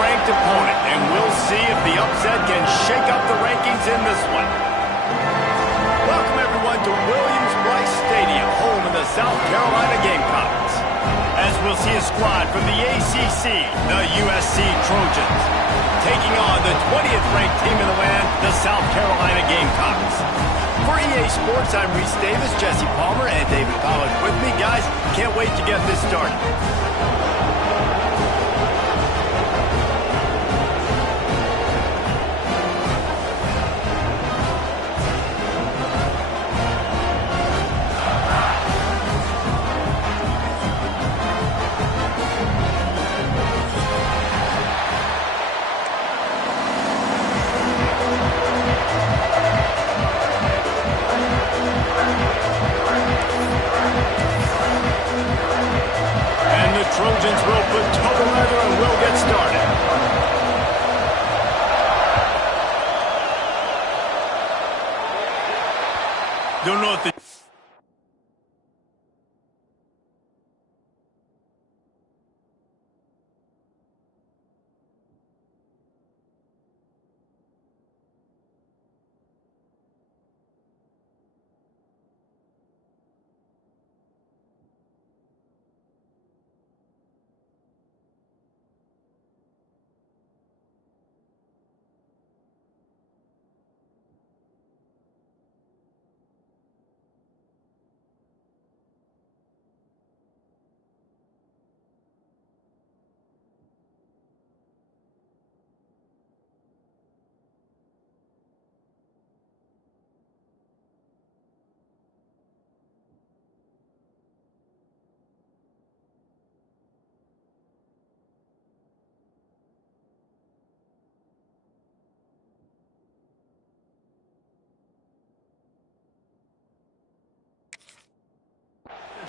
unranked opponent, and we'll see if the upset can shake up the rankings in this one. Welcome, everyone, to Williams-Brice Stadium, home of the South Carolina Gamecocks. As we'll see a squad from the ACC, the USC Trojans, taking on the 20th ranked team in the land, the South Carolina Gamecocks. For EA Sports, I'm Reese Davis, Jesse Palmer, and David Pollack with me. Guys, can't wait to get this started. Trojans will put toe to leather and will get started. Don't know if the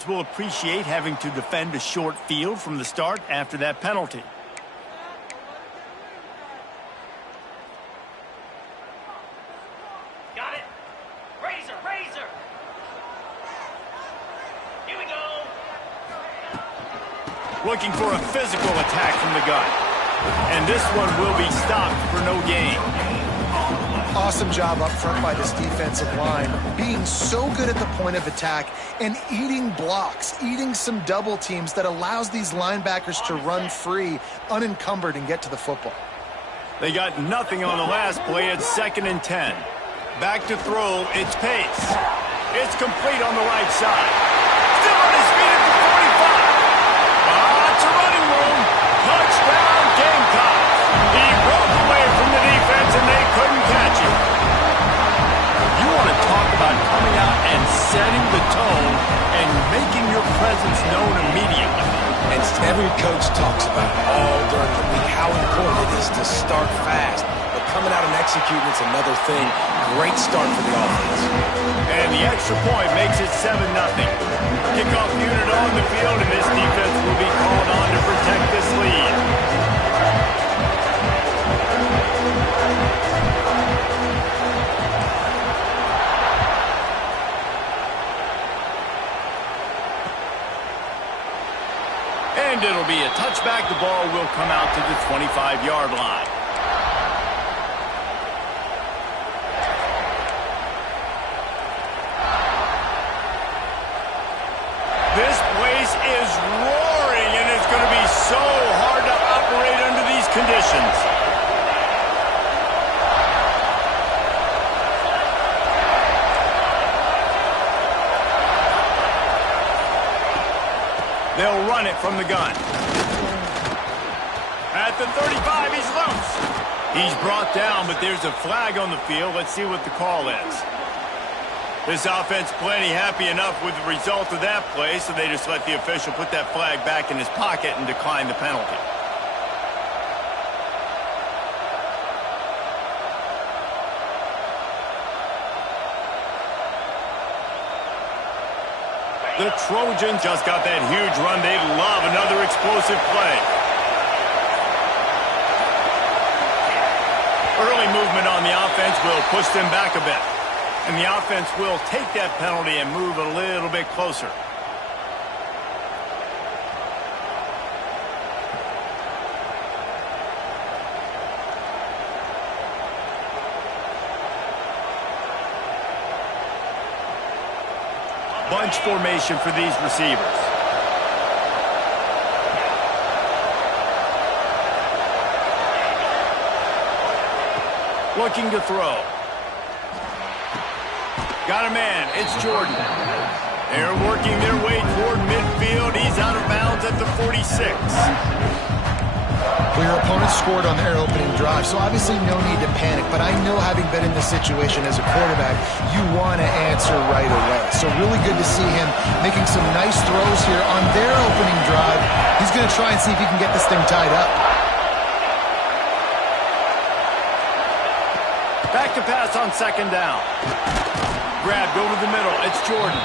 will appreciate having to defend a short field from the start after that penalty. Got it. Razor, razor. Here we go. Looking for a physical attack from the gun. And this one will be stopped for no gain. Awesome job up front by this defensive line, being so good at the point of attack and eating blocks, eating some double teams that allows these linebackers to run free, unencumbered, and get to the football. They got nothing on the last play. It's 2nd and 10. Back to throw. It's Pace. It's complete on the right side. Still on his feet at the 45. Lots of running room. Touchdown, Gamecocks. He broke away from the defense, and they couldn't catch him. You want to talk about coming out and setting the tone and making your presence known immediately. And every coach talks about all during the week how important it is to start fast. But coming out and executing is another thing. Great start for the offense. And the extra point makes it 7-0. Kickoff unit on the field, and this defense will be called on to protect this lead. And it'll be a touchback. The ball will come out to the 25-yard line. This place is roaring, and it's going to be so hard to operate under these conditions. They'll run it from the gun. At the 35, he's loose. He's brought down, but there's a flag on the field. Let's see what the call is. This offense plenty happy enough with the result of that play, so they just let the official put that flag back in his pocket and decline the penalty. The Trojans just got that huge run. They'd love another explosive play. Early movement on the offense will push them back a bit. And the offense will take that penalty and move a little bit closer. bunch formation for these receivers. Looking to throw. Got a man. It's Jordan. They're working their way toward midfield. He's out of bounds at the 46. Well, your opponent scored on their opening drive, so obviously no need to panic. But I know, having been in this situation as a quarterback, you want to answer right away. So really good to see him making some nice throws here on their opening drive. He's going to try and see if he can get this thing tied up. Back to pass on second down. Grabbed over the middle. It's Jordan.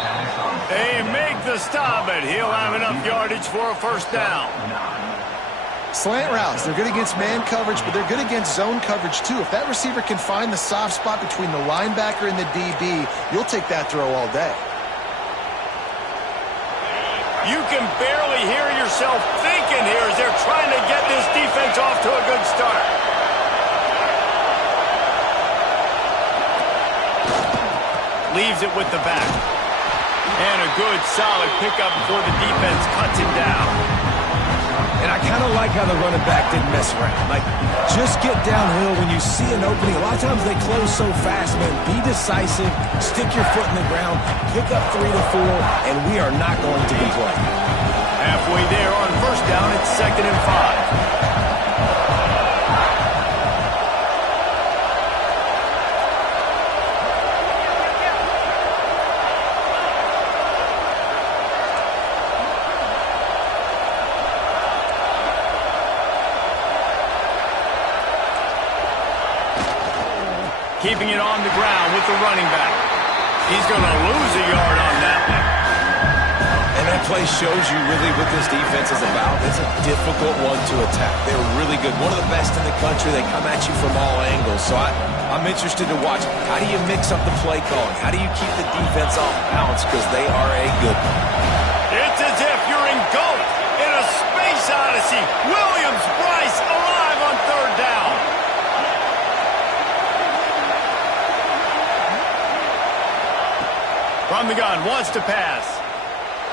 They make the stop, but he'll have enough yardage for a first down. Slant routes, they're good against man coverage, but they're good against zone coverage too. If that receiver can find the soft spot between the linebacker and the DB, you'll take that throw all day. You can barely hear yourself thinking here as they're trying to get this defense off to a good start. Leaves it with the back. And a good, solid pickup before the defense cuts him down. And I kind of like how the running back didn't mess around. Like, just get downhill when you see an opening. A lot of times they close so fast, man. Be decisive, stick your foot in the ground, pick up 3 to 4, and we are not going to complain. Halfway there on first down, it's 2nd and 5. Keeping it on the ground with the running back. He's going to lose a yard on that one. And that play shows you really what this defense is about. It's a difficult one to attack. They're really good. One of the best in the country. They come at you from all angles. So I'm interested to watch. How do you mix up the play calling? How do you keep the defense off balance? Because they are a good one. It's as if you're engulfed in a space odyssey. Williams-Brice alive on third down. From the gun, wants to pass.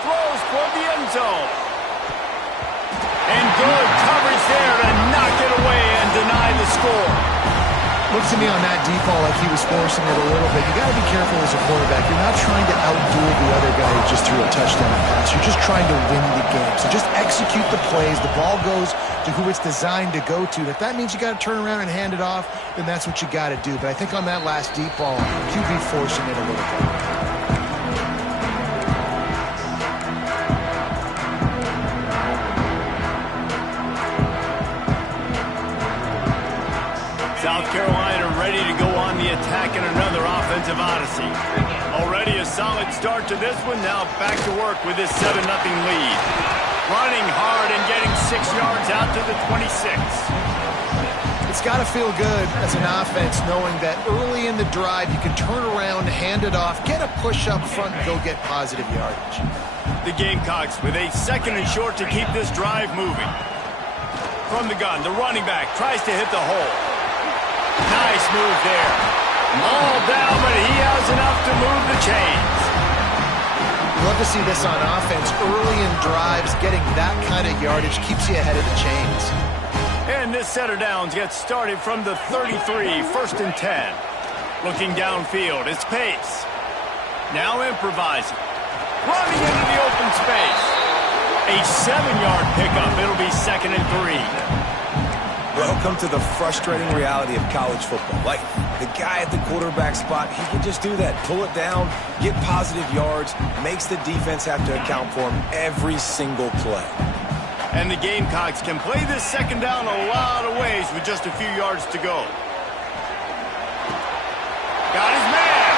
Throws toward the end zone. And good coverage there to knock it away and deny the score. Looks to me on that deep ball like he was forcing it a little bit. You got to be careful as a quarterback. You're not trying to outdo the other guy who just threw a touchdown pass. You're just trying to win the game. So just execute the plays. The ball goes to who it's designed to go to. If that means you got to turn around and hand it off, then that's what you got to do. But I think on that last deep ball, QB forcing it a little bit. South Carolina ready to go on the attack in another offensive odyssey. Already a solid start to this one. Now back to work with this 7-0 lead. Running hard and getting 6 yards out to the 26. It's got to feel good as an offense knowing that early in the drive you can turn around, hand it off, get a push up front, and go get positive yardage. The Gamecocks with a 2nd and short to keep this drive moving. From the gun, the running back tries to hit the hole. Nice move there. All down, but he has enough to move the chains. Love to see this on offense. Early in drives, getting that kind of yardage keeps you ahead of the chains. And this set of downs gets started from the 33, 1st and 10. Looking downfield, it's Pace. Now improvising. Running into the open space. A 7-yard pickup. It'll be 2nd and 3. Welcome to the frustrating reality of college football. Like, the guy at the quarterback spot, he can just do that. Pull it down, get positive yards, makes the defense have to account for him every single play. And the Gamecocks can play this 2nd down a lot of ways with just a few yards to go. Got his man.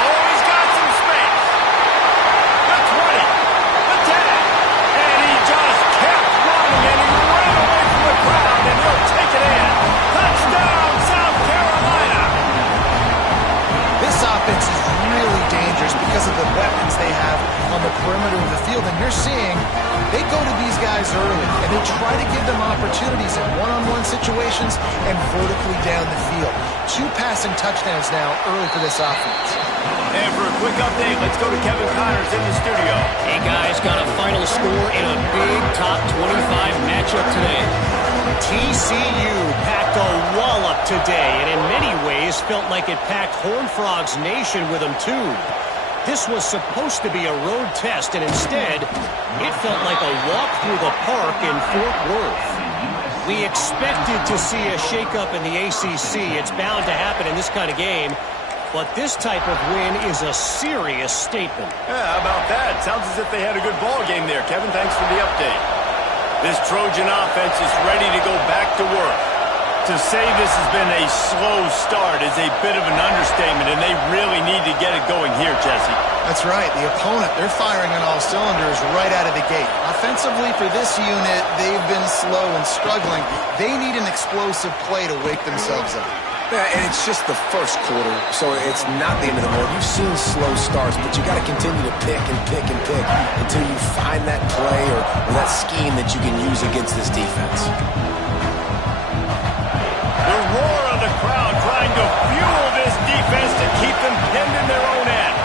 Oh, he's got some space. The 20, the 10, and he just kept running, and he ran away from the crowd, and he'll take it in. Touchdown, South Carolina. This offense is really dangerous because of the weapons they have on the perimeter of the field. And you're seeing they go to these guys early, and they try to give them opportunities in one-on-one situations and vertically down the field. 2 passing touchdowns now early for this offense. And for a quick update, let's go to Kevin Connors in the studio. Hey, guys, got a final score in a big top 25 matchup today. TCU packed a wallop today, and in many ways felt like it packed Horned Frogs Nation with them, too. This was supposed to be a road test, and instead, it felt like a walk through the park in Fort Worth. We expected to see a shakeup in the ACC. It's bound to happen in this kind of game. But this type of win is a serious statement. Yeah, how about that? Sounds as if they had a good ball game there. Kevin, thanks for the update. This Trojan offense is ready to go back to work. To say this has been a slow start is a bit of an understatement, and they really need to get it going here, Jesse. That's right. The opponent, they're firing on all cylinders right out of the gate. Offensively for this unit, they've been slow and struggling. They need an explosive play to wake themselves up. Yeah, and it's just the first quarter, so it's not the end of the world. You've seen slow starts, but you got to continue to pick and pick and pick until you find that play or that scheme that you can use against this defense. The roar of the crowd trying to fuel this defense to keep them pinned in their own end.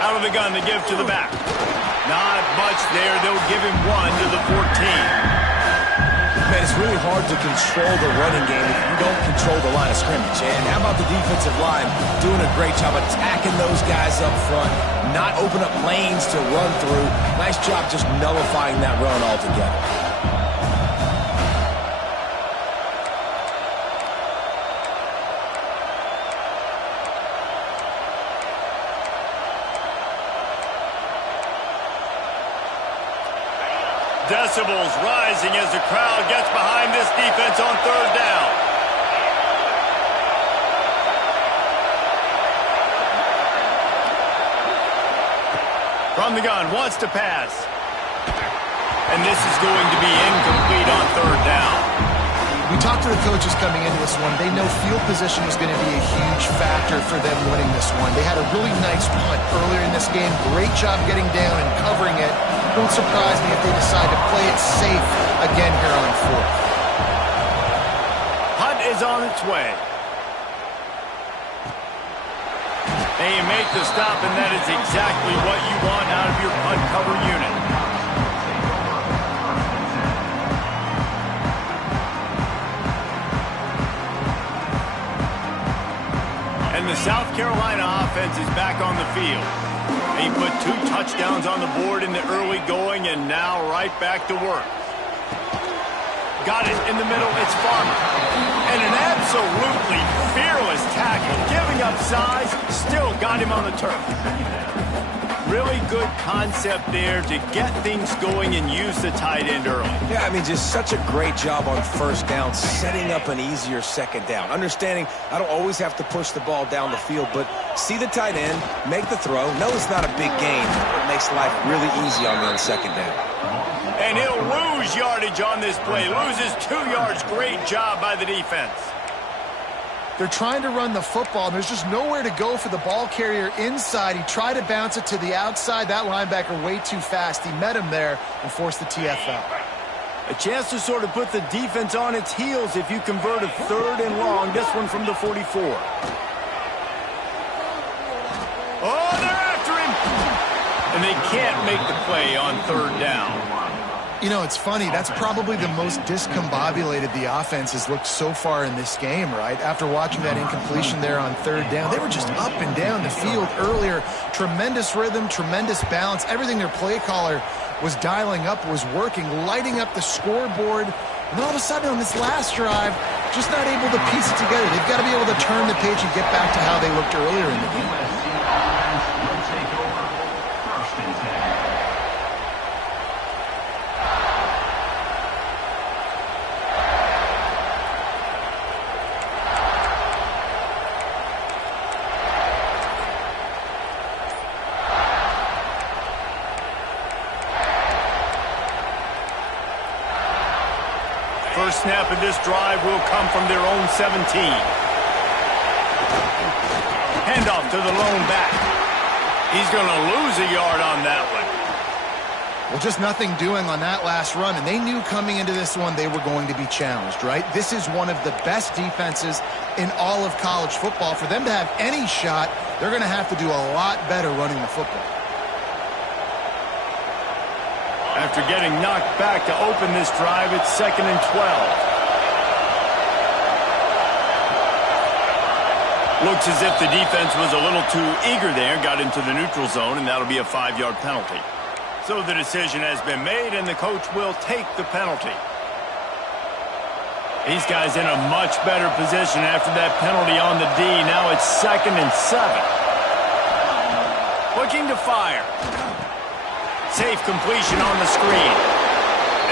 Out of the gun to give to the back. Not much there. They'll give him 1 to the 14. Man, it's really hard to control the running game if you don't control the line of scrimmage. And how about the defensive line doing a great job attacking those guys up front, not open up lanes to run through. Nice job just nullifying that run altogether. Decibels rising as the crowd gets behind this defense on 3rd down. From the gun, wants to pass. And this is going to be incomplete on 3rd down. We talked to the coaches coming into this one. They know field position was going to be a huge factor for them winning this one. They had a really nice punt earlier in this game. Great job getting down and covering it. Don't surprise me if they decide to play it safe again here on 4th. Punt is on its way. And you make the stop, and that is exactly what you want out of your punt cover unit. And the South Carolina offense is back on the field. He put 2 touchdowns on the board in the early going, and now right back to work. Got it in the middle. It's Farmer. And an absolutely fearless tackle. Giving up size, still got him on the turf. Really good concept there to get things going and use the tight end early. Yeah, I mean, just such a great job on 1st down, setting up an easier 2nd down. Understanding I don't always have to push the ball down the field, but see the tight end, make the throw. No, it's not a big gain. It makes life really easy on me on 2nd down. And he'll lose yardage on this play. Loses 2 yards. Great job by the defense. They're trying to run the football, and there's just nowhere to go for the ball carrier inside. He tried to bounce it to the outside. That linebacker way too fast. He met him there and forced the TFL. A chance to sort of put the defense on its heels if you convert a 3rd and long. This one from the 44. Oh, they're after him! And they can't make the play on 3rd down. You know, it's funny. That's probably the most discombobulated the offense has looked so far in this game, right? After watching that incompletion there on 3rd down, they were just up and down the field earlier. Tremendous rhythm, tremendous balance. Everything their play caller was dialing up was working, lighting up the scoreboard. And all of a sudden on this last drive, just not able to piece it together. They've got to be able to turn the page and get back to how they looked earlier in the game. snap of this drive will come from their own 17. Handoff to the lone back. He's going to lose a yard on that one. Well, just nothing doing on that last run, and they knew coming into this one they were going to be challenged, right? This is one of the best defenses in all of college football. For them to have any shot, they're going to have to do a lot better running the football. After getting knocked back to open this drive, it's 2nd and 12. Looks as if the defense was a little too eager there, got into the neutral zone, and that'll be a 5-yard penalty. So the decision has been made, and the coach will take the penalty. These guys in a much better position after that penalty on the D. Now it's 2nd and 7. Looking to fire. Safe completion on the screen.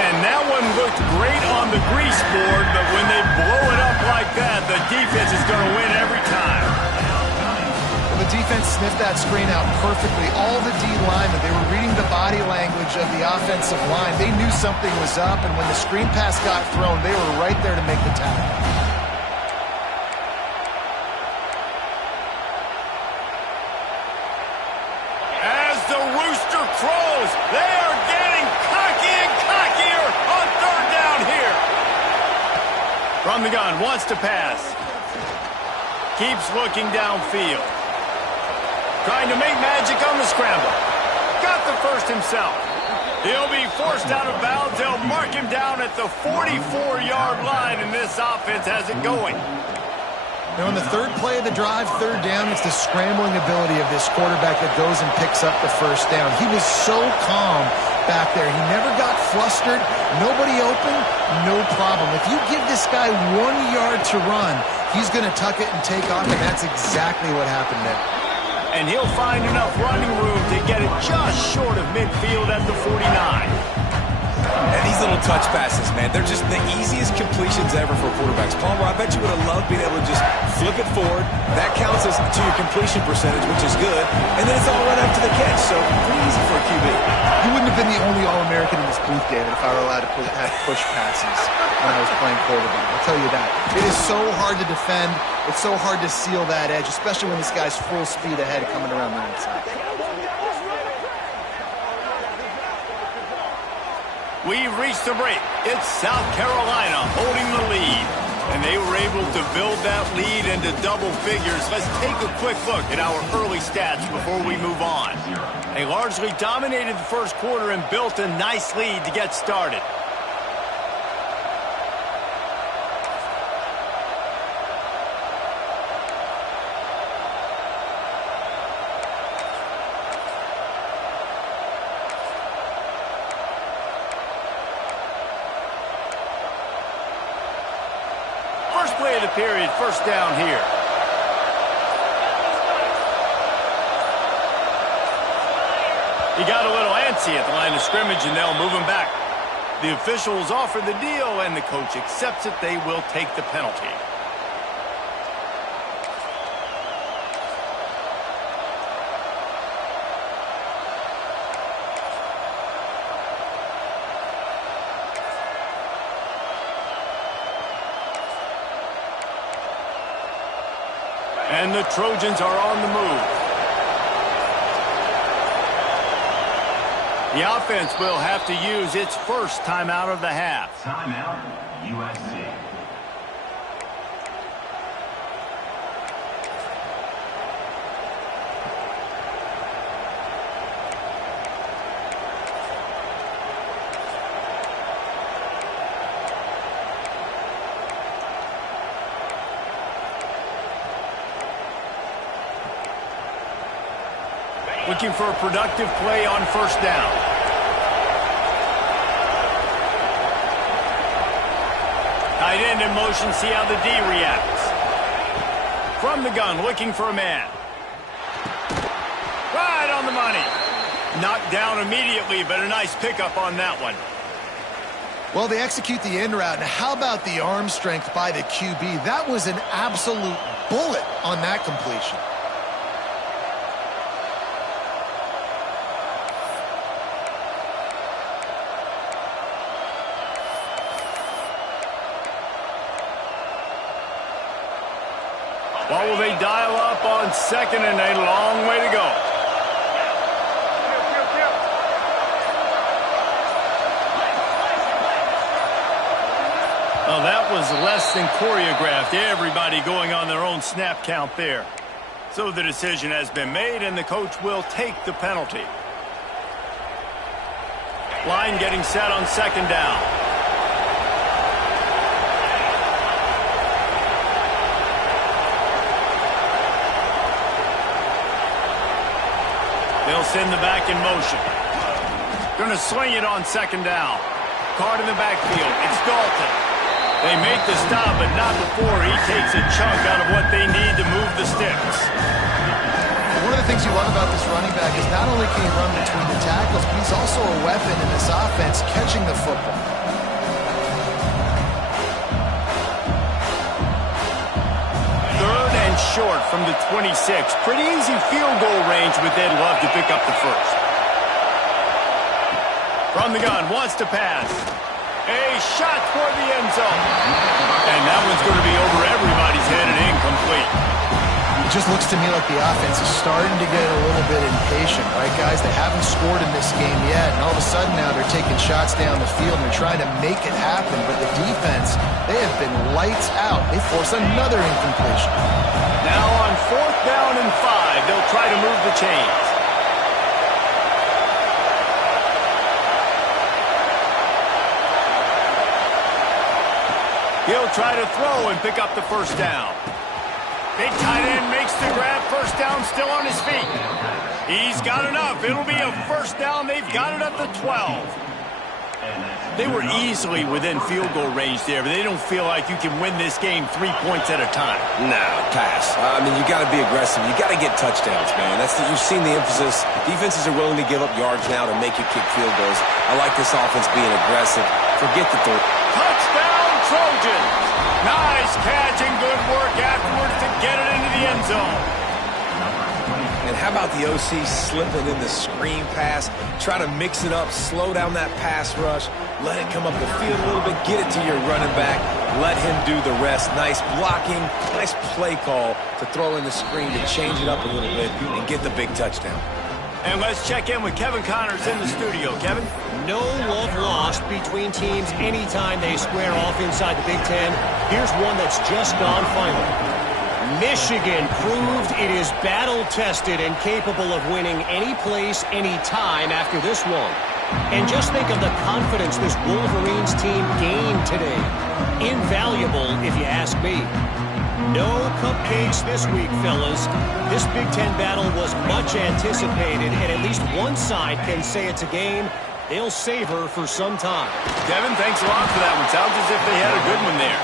And that one looked great on the grease board, but when they blow it up like that, the defense is going to win every time. The defense sniffed that screen out perfectly. All the D linemen, they were reading the body language of the offensive line. They knew something was up, and when the screen pass got thrown, they were right there to make the tackle. As the rooster crows, they are getting cocky and cockier on 3rd down here. From the gun, wants to pass. Keeps looking downfield. Trying to make magic on the scramble. Got the first himself. He'll be forced out of bounds. They'll mark him down at the 44-yard line, and this offense has it going. Now, on the 3rd play of the drive, 3rd down, it's the scrambling ability of this quarterback that goes and picks up the 1st down. He was so calm back there. He never got flustered. Nobody open, no problem. If you give this guy 1 yard to run, he's going to tuck it and take off, and that's exactly what happened there. And he'll find enough running room to get it just short of midfield at the 49. And these little touch passes, man, they're just the easiest completions ever for quarterbacks. Palmer, I bet you would have loved being able to just flip it forward. That counts as to your completion percentage, which is good. And then it's all right up to the catch, so pretty easy for a QB. You wouldn't have been the only All-American in this booth, David, if I were allowed to have push passes when I was playing quarterback. I'll tell you that. It is so hard to defend. It's so hard to seal that edge, especially when this guy's full speed ahead coming around the outside. We've reached the break. It's South Carolina holding the lead. And they were able to build that lead into double figures. Let's take a quick look at our early stats before we move on. They largely dominated the first quarter and built a nice lead to get started. First play of the period, 1st down here. He got a little antsy at the line of scrimmage, and they'll move him back. The officials offer the deal, and the coach accepts it. They will take the penalty. And the Trojans are on the move. The offense will have to use its first timeout of the half. Timeout, USC. Looking for a productive play on 1st down. Tight end in motion, see how the D reacts. From the gun, looking for a man. Right on the money. Knocked down immediately, but a nice pickup on that one. Well, they execute the end route. Now, how about the arm strength by the QB? That was an absolute bullet on that completion. What will they dial up on second and a long way to go? Well, that was less than choreographed. Everybody going on their own snap count there. So the decision has been made, and the coach will take the penalty. Line getting set on second down. They'll send the back in motion. Going to sling it on second down. Card in the backfield. It's Dalton. They make the stop, but not before he takes a chunk out of what they need to move the sticks. One of the things you love about this running back is not only can he run between the tackles, but he's also a weapon in this offense catching the football. Third and short from the 26. Pretty easy field goal range, but they'd love to pick up the first. From the gun, wants to pass. A shot toward the end zone. And that one's going to be over everybody's head and incomplete. It just looks to me like the offense is starting to get a little bit impatient, right, guys? They haven't scored in this game yet, and all of a sudden now they're taking shots down the field and they're trying to make it happen. But the defense, they have been lights out. They force another incompletion. Now on fourth down and 5, they'll try to move the chains. He'll try to throw and pick up the first down. Big tight end makes the grab. First down, still on his feet. He's got enough. It'll be a first down. They've got it at the 12. They were easily within field goal range there, but they don't feel like you can win this game 3 points at a time. No, pass. I mean, you got to be aggressive. You got to get touchdowns, man. You've seen the emphasis. Defenses are willing to give up yards now to make you kick field goals. I like this offense being aggressive. Forget the throw. Touchdown, Trojans! Nice catch and good work afterwards to get it into the end zone. And how about the OC slipping in the screen pass? Try to mix it up, slow down that pass rush, let it come up the field a little bit, get it to your running back, let him do the rest. Nice blocking, nice play call to throw in the screen to change it up a little bit and get the big touchdown. And let's check in with Kevin Connors in the studio. Kevin? No love lost between teams anytime they square off inside the Big Ten. Here's one that's just gone final. Michigan proved it is battle-tested and capable of winning any place, any time after this one. And just think of the confidence this Wolverines team gained today. Invaluable, if you ask me. No cupcakes this week, fellas. This Big Ten battle was much anticipated, and at least one side can say it's a game they'll savor for some time. Kevin, thanks a lot for that one. Sounds as if they had a good one there.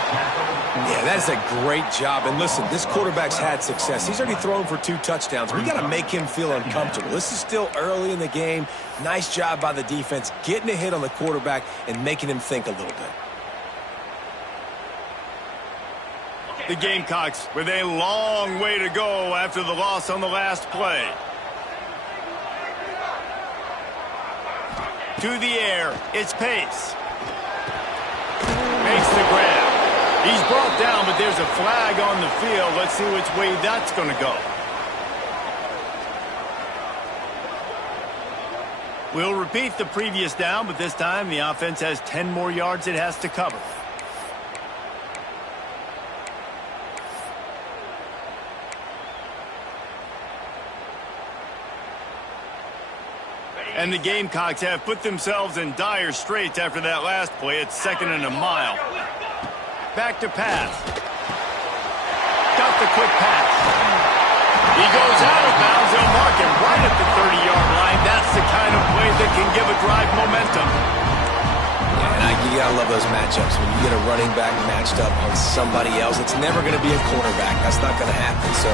Yeah, that's a great job. And listen, this quarterback's had success. He's already thrown for 2 touchdowns. We got to make him feel uncomfortable. This is still early in the game. Nice job by the defense, getting a hit on the quarterback and making him think a little bit. The Gamecocks with a long way to go after the loss on the last play. To the air, it's Pace. Makes the grab. He's brought down, but there's a flag on the field. Let's see which way that's going to go. We'll repeat the previous down, but this time the offense has 10 more yards it has to cover. And the Gamecocks have put themselves in dire straits after that last play. It's 2nd and a mile. Back to pass. Got the quick pass. He goes out of bounds. They'll mark him right at the 30-yard line. That's the kind of play that can give a drive momentum. Yeah, and you gotta love those matchups. When you get a running back matched up on somebody else, it's never going to be a cornerback. That's not going to happen. So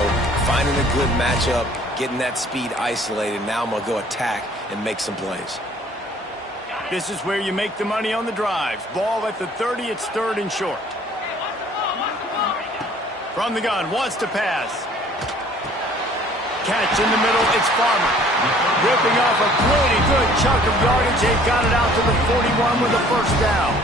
finding a good matchup, getting that speed isolated. Now I'm going to go attack and make some plays. This is where you make the money on the drives. Ball at the 30. It's 3rd and short. From the gun, wants to pass. catch in the middle. It's Farmer. Ripping off a pretty good chunk of yardage. They've got it out to the 41 with a first down.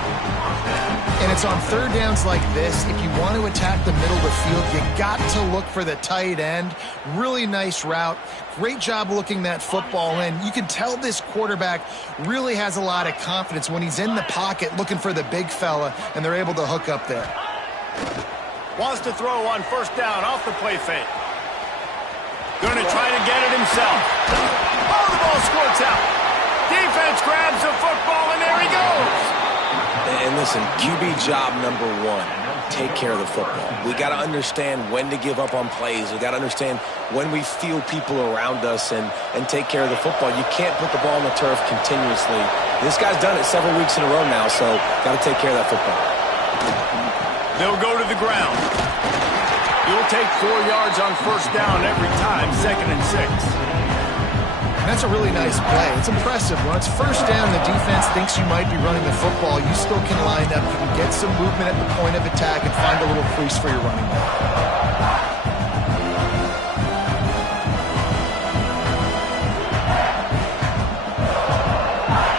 And it's on third downs like this. If you want to attack the middle of the field, you got to look for the tight end. Really nice route. Great job looking that football in. You can tell this quarterback really has a lot of confidence when he's in the pocket looking for the big fella, and they're able to hook up there. Wants to throw on first down off the play fake. Going to try to get it himself. Oh, the ball squirts out. Defense grabs the football, and there he goes. And listen, QB job number one, take care of the football. We got to understand when to give up on plays. We got to understand when we feel people around us and take care of the football. You can't put the ball on the turf continuously. This guy's done it several weeks in a row now, so got to take care of that football. They'll go to the ground. You'll take 4 yards on first down every time, 2nd and 6. That's a really nice play. It's impressive. When it's first down, the defense thinks you might be running the football. You still can line up. You can get some movement at the point of attack and find a little crease for your running back.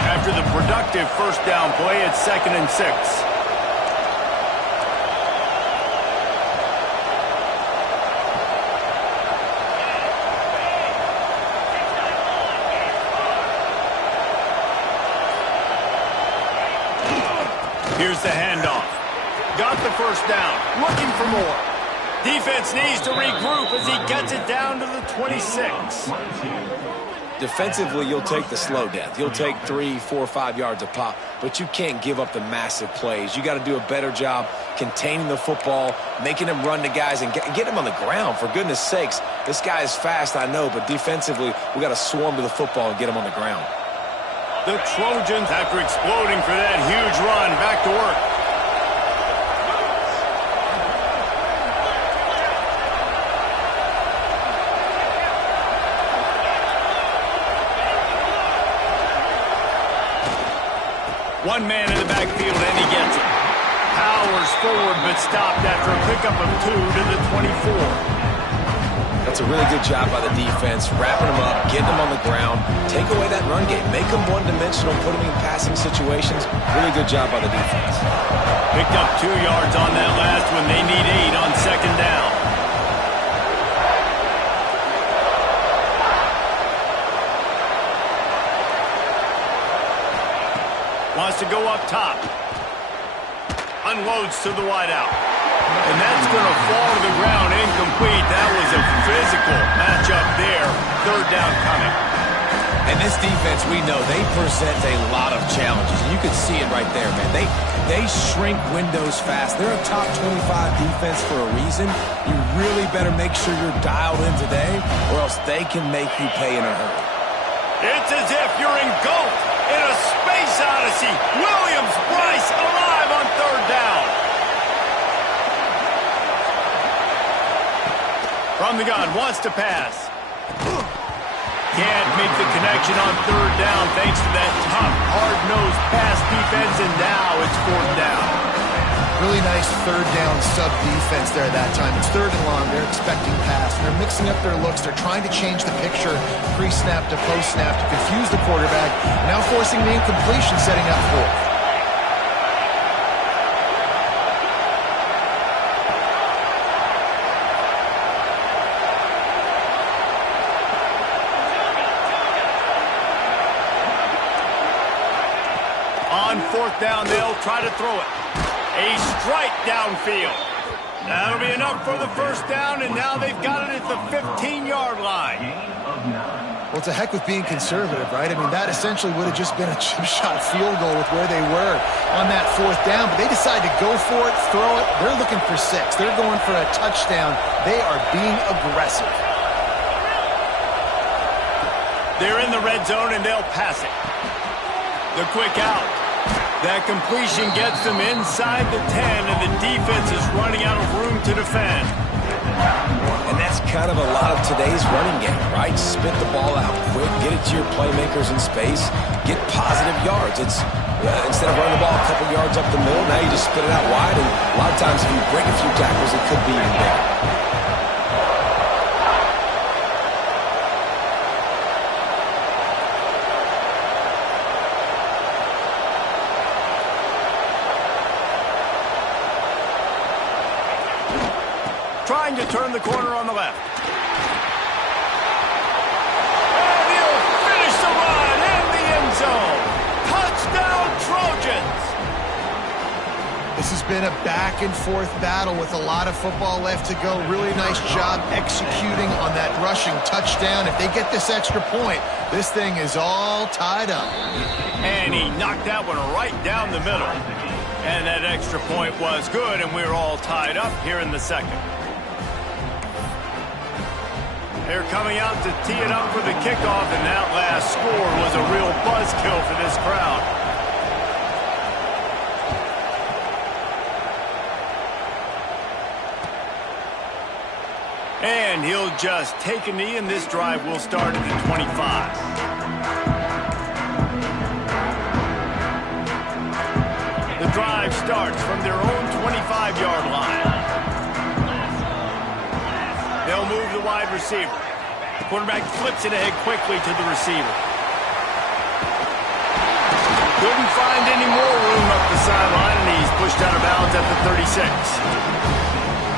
After the productive first down play, it's 2nd and 6. Here's the handoff. Got the first down. Looking for more. Defense needs to regroup as he gets it down to the 26. Defensively, you'll take the slow death. You'll take 3, 4, 5 yards a pop, but you can't give up the massive plays. You got to do a better job containing the football, making him run to guys, and get him on the ground. For goodness sakes, this guy is fast, I know, but defensively, we got to swarm to the football and get him on the ground. The Trojans, after exploding for that huge run, back to work. One man in the backfield, and he gets it. Powers forward, but stopped after a pickup of 2 to the 24. That's a really good job by the defense, wrapping them up, getting them on the ground, take away that run game, make them one-dimensional, put them in passing situations. Really good job by the defense. Picked up 2 yards on that last one. They need 8 on second down. Wants to go up top. Unloads to the wideout. And that's going to fall to the ground incomplete. That was a physical matchup there. Third down coming. And this defense, we know, they present a lot of challenges. And you can see it right there, man. They shrink windows fast. They're a top 25 defense for a reason. You really better make sure you're dialed in today, or else they can make you pay in a hurry. It's as if you're engulfed in a space odyssey. Williams-Brice alive on third down. From the gun, wants to pass. Can't make the connection on third down thanks to that tough, hard-nosed pass defense, and now it's fourth down. Really nice third down sub-defense there that time. It's third and long. They're expecting pass. They're mixing up their looks. They're trying to change the picture pre-snap to post-snap to confuse the quarterback, now forcing the incompletion, setting up fourth. On fourth down, they'll try to throw it. A strike downfield. That'll be enough for the first down, and now they've got it at the 15-yard line. Well, it's a heck with being conservative, right? I mean, that essentially would have just been a chip shot field goal with where they were on that fourth down, but they decide to go for it, throw it. They're looking for 6. They're going for a touchdown. They are being aggressive. They're in the red zone, and they'll pass it. The quick out. That completion gets them inside the 10, and the defense is running out of room to defend. And that's kind of a lot of today's running game, right? Spit the ball out quick, get it to your playmakers in space, get positive yards. It's instead of running the ball a couple yards up the middle, now you just spit it out wide, and a lot of times if you break a few tackles, it could be even bigger. to turn the corner on the left. And he'll finish the run in the end zone. Touchdown, Trojans! This has been a back-and-forth battle with a lot of football left to go. Really nice job executing on that rushing touchdown. If they get this extra point, this thing is all tied up. And he knocked that one right down the middle. And that extra point was good, and we're all tied up here in the second. They're coming out to tee it up for the kickoff, and that last score was a real buzzkill for this crowd. And he'll just take a knee, and this drive will start at the 25. The drive starts from their own 25-yard line. They'll move the wide receiver. Quarterback flips it ahead quickly to the receiver. Couldn't find any more room up the sideline, and he's pushed out of bounds at the 36.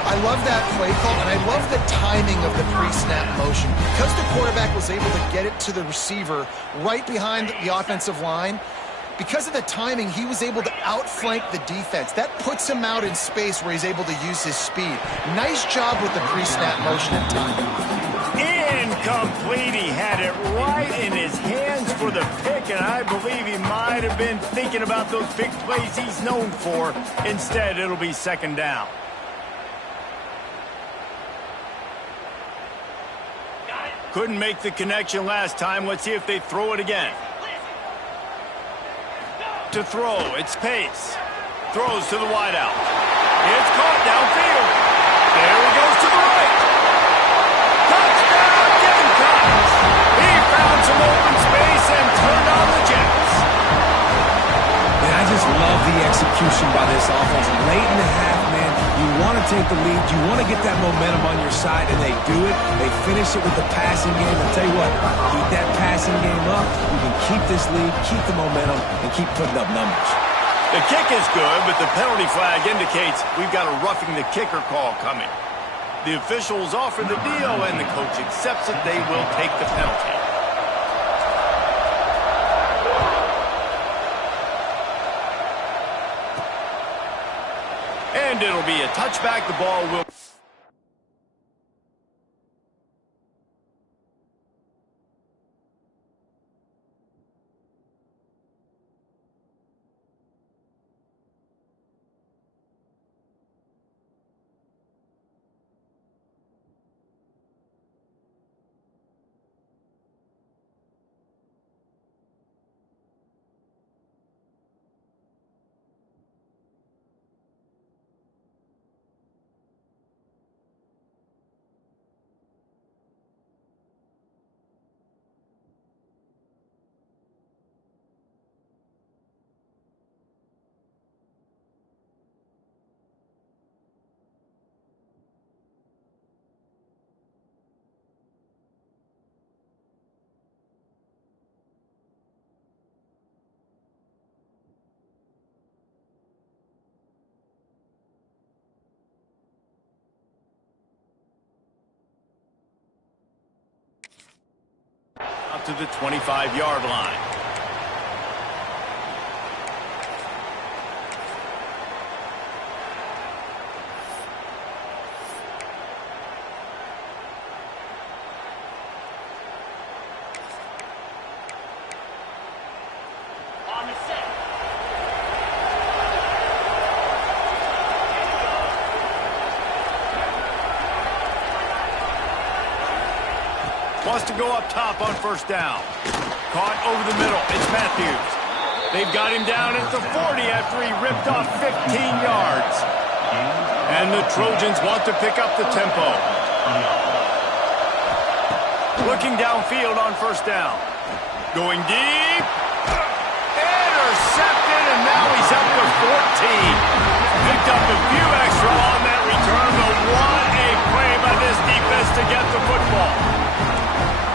I love that play call, and I love the timing of the pre-snap motion. Because the quarterback was able to get it to the receiver right behind the offensive line, because of the timing, he was able to outflank the defense. That puts him out in space where he's able to use his speed. Nice job with the pre-snap motion and timing. Incomplete. He had it right in his hands for the pick, and I believe he might have been thinking about those big plays he's known for. Instead, it'll be second down. Couldn't make the connection last time. Let's see if they throw it again. To throw, it's Pace. Throws to the wideout. It's caught downfield. There he goes to the right. Touchdown, Gamecocks! He found some open space and turned on the Jets. Man, I just love the execution by this offense. Late in the half, man, you want to take the lead. You want to get that momentum on your side, and they do it. They finish it with the passing game. I'll tell you what, keep that passing game up. You can keep this lead, keep the momentum, and keep putting up numbers. The kick is good, but the penalty flag indicates we've got a roughing the kicker call coming. The officials offer the deal, and the coach accepts it. They will take the penalty. And it'll be a touchback. The ball will... Up to the 25-yard line. On the set. Wants to go up top on first down. Caught over the middle. It's Matthews. They've got him down at the 40 after he ripped off 15 yards. And the Trojans want to pick up the tempo. Looking downfield on first down. Going deep. Intercepted, and now he's up to 14. Picked up a few extra on that return, but what a play by this defense to get the football.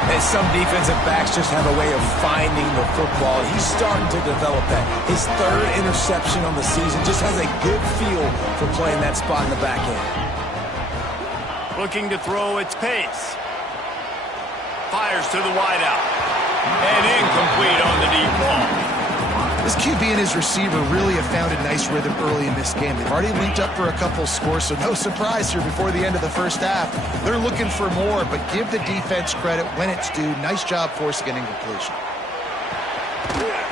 And some defensive backs just have a way of finding the football. He's starting to develop that. His third interception on the season, just has a good feel for playing that spot in the back end. Looking to throw its pace. Fires to the wideout. And incomplete on the deep ball. This QB and his receiver really have found a nice rhythm early in this game. They've already linked up for a couple scores, so no surprise here before the end of the first half. They're looking for more, but give the defense credit when it's due. Nice job forcing an incompletion.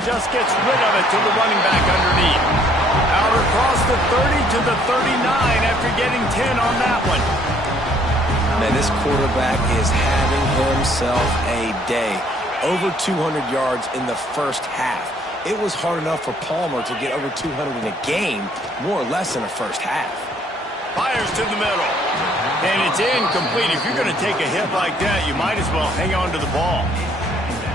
Just gets rid of it to the running back underneath. Out across the 30 to the 39 after getting 10 on that one. Man, this quarterback is having himself a day. Over 200 yards in the first half. It was hard enough for Palmer to get over 200 in a game, more or less in the first half. Fires to the middle. And it's incomplete. If you're going to take a hit like that, you might as well hang on to the ball.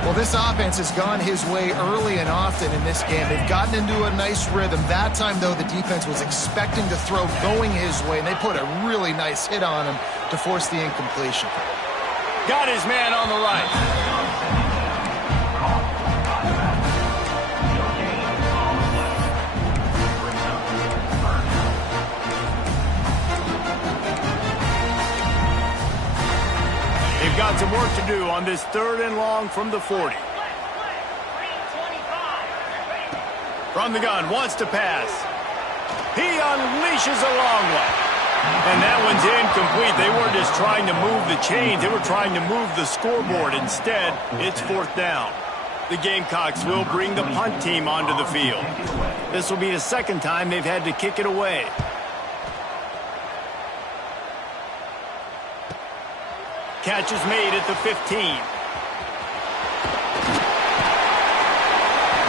Well, this offense has gone his way early and often in this game. They've gotten into a nice rhythm. That time, though, the defense was expecting to throw going his way, and they put a really nice hit on him to force the incompletion. Got his man on the right. They've got some work to do on this 3rd and long from the 40. From the gun, wants to pass. He unleashes a long one. And that one's incomplete. They weren't just trying to move the chains. They were trying to move the scoreboard. Instead, it's 4th down. The Gamecocks will bring the punt team onto the field. This will be the 2nd time they've had to kick it away. Catch is made at the 15.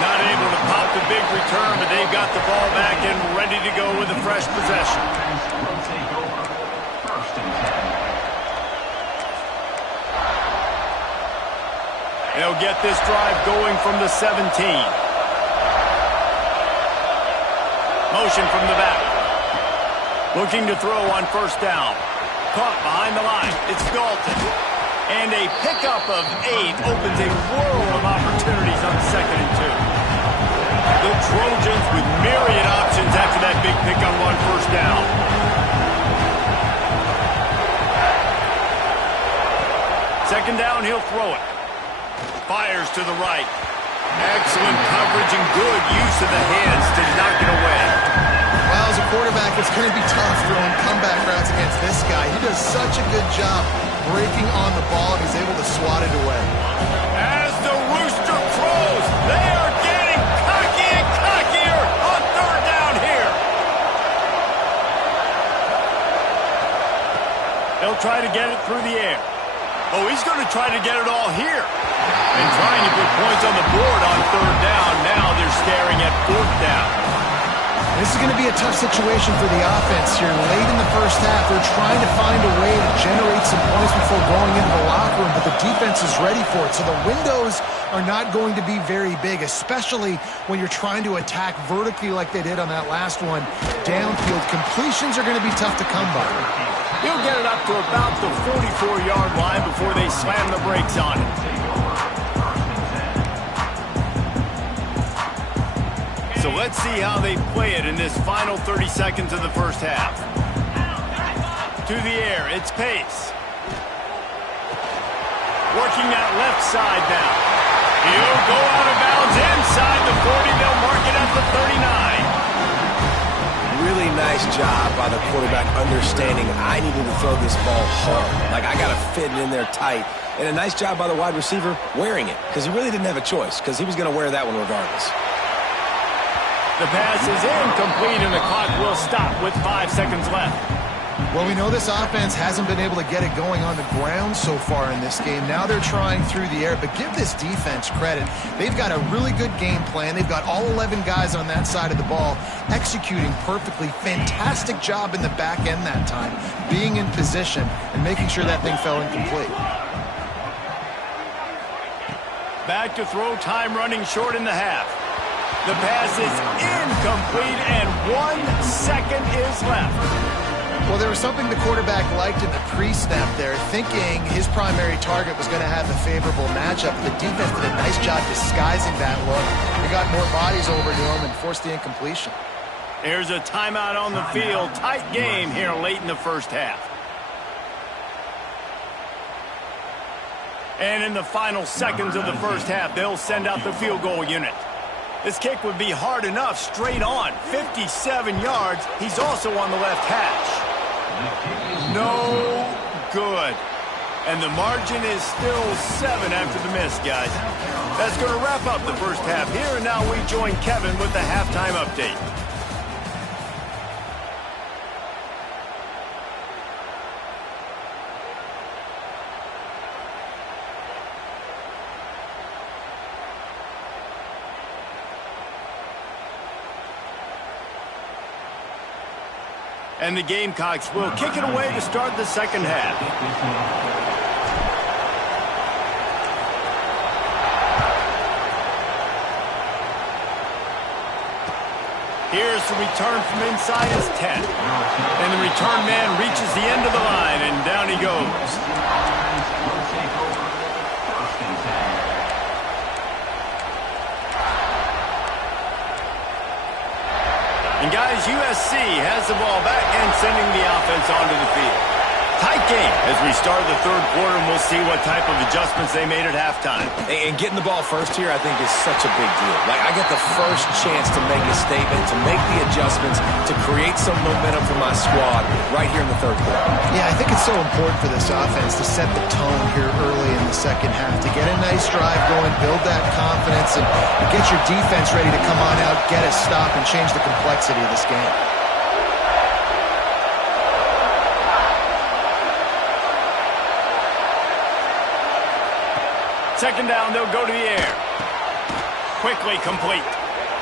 Not able to pop the big return, but they've got the ball back and ready to go with a fresh possession. They'll get this drive going from the 17. Motion from the back. Looking to throw on 1st down. Caught behind the line. It's Dalton. And a pickup of 8 opens a world of opportunities on 2nd and 2. The Trojans with myriad options after that big pickup on 1st down. Second down, he'll throw it. Fires to the right. Excellent coverage and good use of the hands to knock it away. Well, as a quarterback, it's going to be tough throwing comeback routes against this guy. He does such a good job breaking on the ball, and he's able to swat it away. As the rooster crows, they are getting cocky and cockier on 3rd down here. They'll try to get it through the air. Oh, he's going to try to get it all here. And trying to put points on the board on 3rd down. Now they're staring at 4th down. This is going to be a tough situation for the offense here. Late in the first half, they're trying to find a way to generate some points before going into the locker room, but the defense is ready for it. So the windows are not going to be very big, especially when you're trying to attack vertically like they did on that last one. Downfield completions are going to be tough to come by. He'll get it up to about the 44-yard line before they slam the brakes on it. So let's see how they play it in this final 30 seconds of the first half. To the air, it's Pace. Working that left side now. He'll go out of bounds inside the 40. They'll mark it at the 39. Really nice job by the quarterback understanding I needed to throw this ball hard. Like, I got to fit it in there tight. And a nice job by the wide receiver wearing it, because he really didn't have a choice, because he was going to wear that one regardless. The pass is incomplete, and the clock will stop with 5 seconds left. Well, we know this offense hasn't been able to get it going on the ground so far in this game. Now they're trying through the air, but give this defense credit. They've got a really good game plan. They've got all 11 guys on that side of the ball executing perfectly. Fantastic job in the back end that time, being in position and making sure that thing fell incomplete. Back to throw, time running short in the half. The pass is incomplete, and 1 second is left. Well, there was something the quarterback liked in the pre-snap there, thinking his primary target was going to have the favorable matchup. The defense did a nice job disguising that look. They got more bodies over to him and forced the incompletion. There's a timeout on the field. Tight game here late in the first half. And in the final seconds of the first half, they'll send out the field goal unit. This kick would be hard enough, straight on, 57 yards. He's also on the left hash. No good. And the margin is still 7 after the miss, guys. That's going to wrap up the first half here, and now we join Kevin with the halftime update. And the Gamecocks will kick it away to start the second half. Here's the return from inside his 10. And the return man reaches the end of the line, and down he goes. And guys, USC has the ball back and sending the offense onto the field. Tight game as we start the third quarter, and we'll see what type of adjustments they made at halftime. And getting the ball first here, I think, is such a big deal. Like, I get the first chance to make a statement, to make the adjustments, to create some momentum for my squad right here in the third quarter. Yeah, I think it's so important for this offense to set the tone here early in the second half, to get a nice drive going, build that confidence, and get your defense ready to come on out, get a stop, and change the complexity of this game. Second down, they'll go to the air. Quickly complete.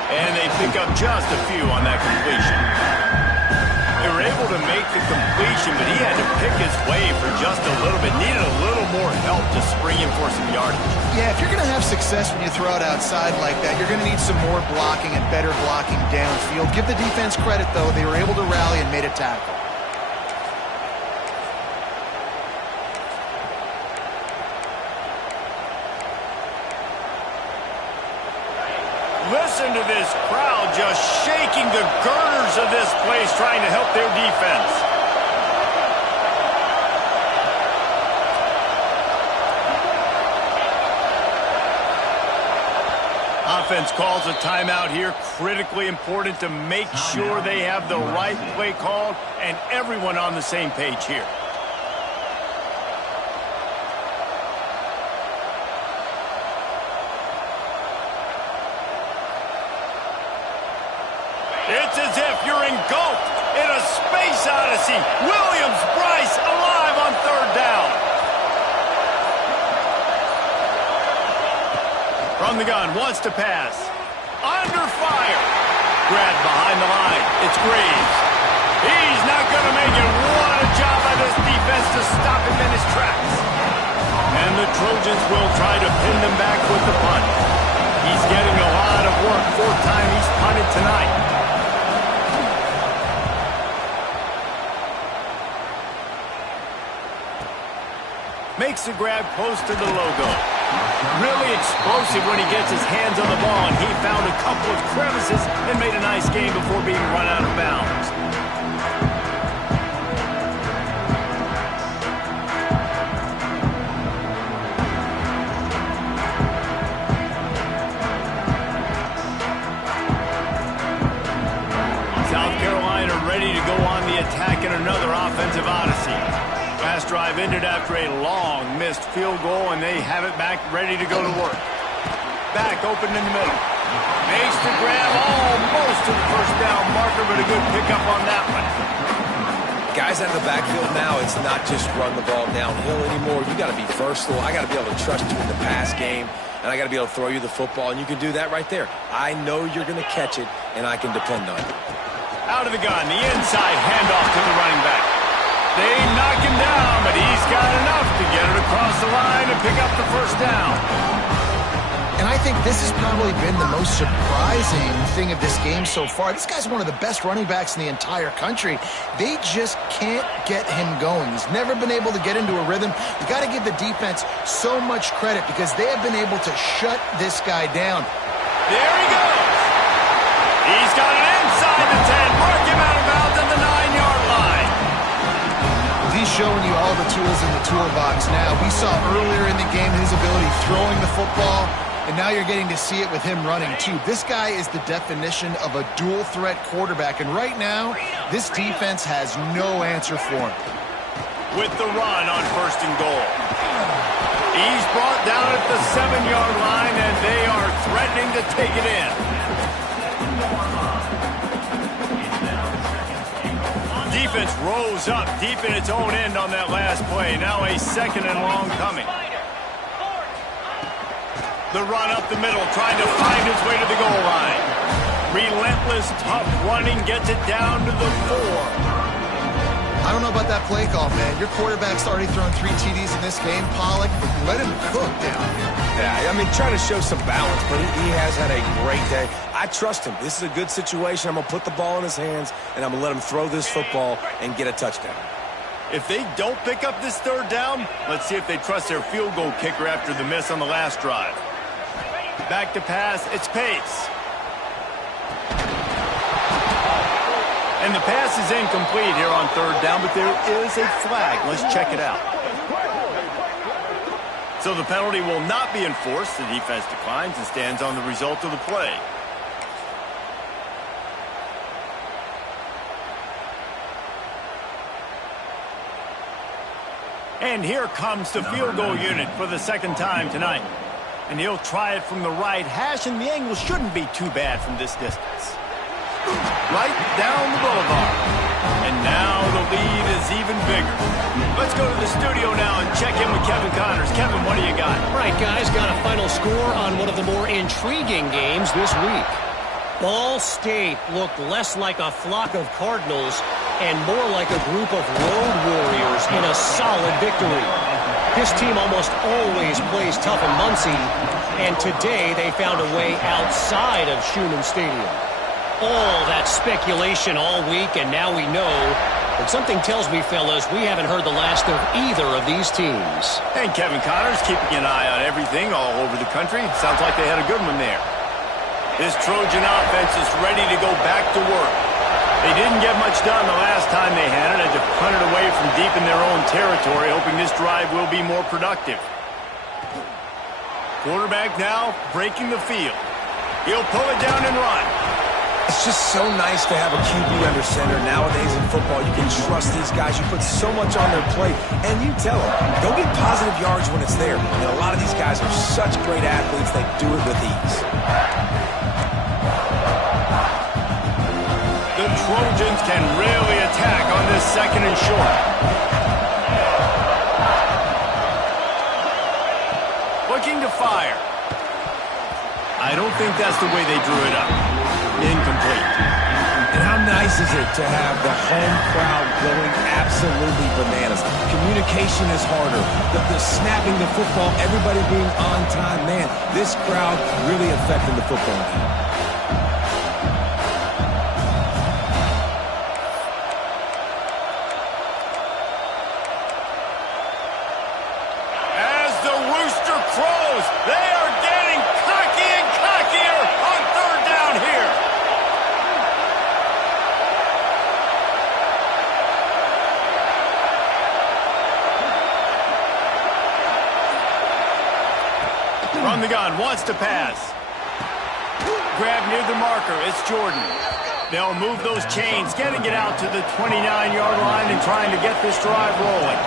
And they pick up just a few on that completion. They were able to make the completion, but he had to pick his way for just a little bit. Needed a little more help to spring him for some yardage. Yeah, if you're going to have success when you throw it outside like that, you're going to need some more blocking and better blocking downfield. Give the defense credit, though. They were able to rally and made a tackle. Listen to this crowd just shaking the girders of this place, trying to help their defense. Offense calls a timeout here. Critically important to make sure they have the right play called and everyone on the same page here. It's as if you're engulfed in a space odyssey. Williams-Brice alive on third down. From the gun, wants to pass. Under fire. Grabbed behind the line. It's Graves. He's not going to make it. What a job by this defense to stop him in his tracks. And the Trojans will try to pin them back with the punt. He's getting a lot of work. Fourth time he's punted tonight. Makes the grab close to the logo. Really explosive when he gets his hands on the ball, and he found a couple of crevices and made a nice game before being run out of bounds. South Carolina ready to go on the attack in another offensive odyssey. Last drive ended after a long missed field goal, and they have it back ready to go to work. Back open in the middle. Makes the grab almost to the first down marker, but a good pickup on that one. Guys out of the backfield now, it's not just run the ball downhill anymore. You got to be versatile. I got to be able to trust you in the pass game, and I got to be able to throw you the football, and you can do that right there. I know you're going to catch it, and I can depend on it. Out of the gun, the inside handoff to the running back. They knock him down, but he's got enough to get it across the line and pick up the first down. And I think this has probably been the most surprising thing of this game so far. This guy's one of the best running backs in the entire country. They just can't get him going. He's never been able to get into a rhythm. You got to give the defense so much credit because they have been able to shut this guy down. There he goes. He's got it inside the 10. Mark him out of bounds at the 9-yard line. These showing you all the tools in the toolbox now. We saw earlier in the game his ability throwing the football, and now you're getting to see it with him running too. This guy is the definition of a dual-threat quarterback, and right now, this defense has no answer for him. With the run on 1st and goal. He's brought down at the 7-yard line, and they are threatening to take it in. Defense rose up deep in its own end on that last play. Now a 2nd and long coming. The run up the middle, trying to find his way to the goal line. Relentless, tough running, gets it down to the 4. I don't know about that play call, man. Your quarterback's already thrown 3 TDs in this game, Pollock. Let him cook down here. Yeah, I mean, trying to show some balance, but he has had a great day. I trust him. This is a good situation. I'm going to put the ball in his hands, and I'm going to let him throw this football and get a touchdown. If they don't pick up this 3rd down, let's see if they trust their field goal kicker after the miss on the last drive. Back to pass, it's Pace. And the pass is incomplete here on 3rd down, but there is a flag. Let's check it out. So the penalty will not be enforced. The defense declines and stands on the result of the play. And here comes the field goal unit for the 2nd time tonight. And he'll try it from the right hash, and the angle shouldn't be too bad from this distance. Right down the boulevard. And now the lead is even bigger. Let's go to the studio now and check in with Kevin Connors. Kevin, what do you got? All right, guys, got a final score on one of the more intriguing games this week. Ball State looked less like a flock of Cardinals and more like a group of road warriors in a solid victory. This team almost always plays tough in Muncie, and today they found a way outside of Schumann Stadium. All that speculation all week, and now we know. But something tells me, fellas, we haven't heard the last of either of these teams. And Kevin Connors keeping an eye on everything all over the country. Sounds like they had a good one there. This Trojan offense is ready to go back to work. They didn't get much done the last time they had it. Had to punt it away from deep in their own territory, hoping this drive will be more productive. Quarterback now breaking the field. He'll pull it down and run. It's just so nice to have a QB under center. Nowadays in football, you can trust these guys. You put so much on their plate, and you tell them, go get positive yards when it's there. And a lot of these guys are such great athletes, they do it with ease. The Trojans can really attack on this 2nd and short. Looking to fire. I don't think that's the way they drew it up. Incomplete. And how nice is it to have the home crowd going absolutely bananas? Communication is harder. The snapping the football, everybody being on time. Man, this crowd really affecting the football game. As the rooster crows, they are getting cocky and cockier on 3rd down here. From the gun, wants to pass. Grab near the marker, it's Jordan. They'll move those chains, getting it out to the 29-yard line and trying to get this drive rolling.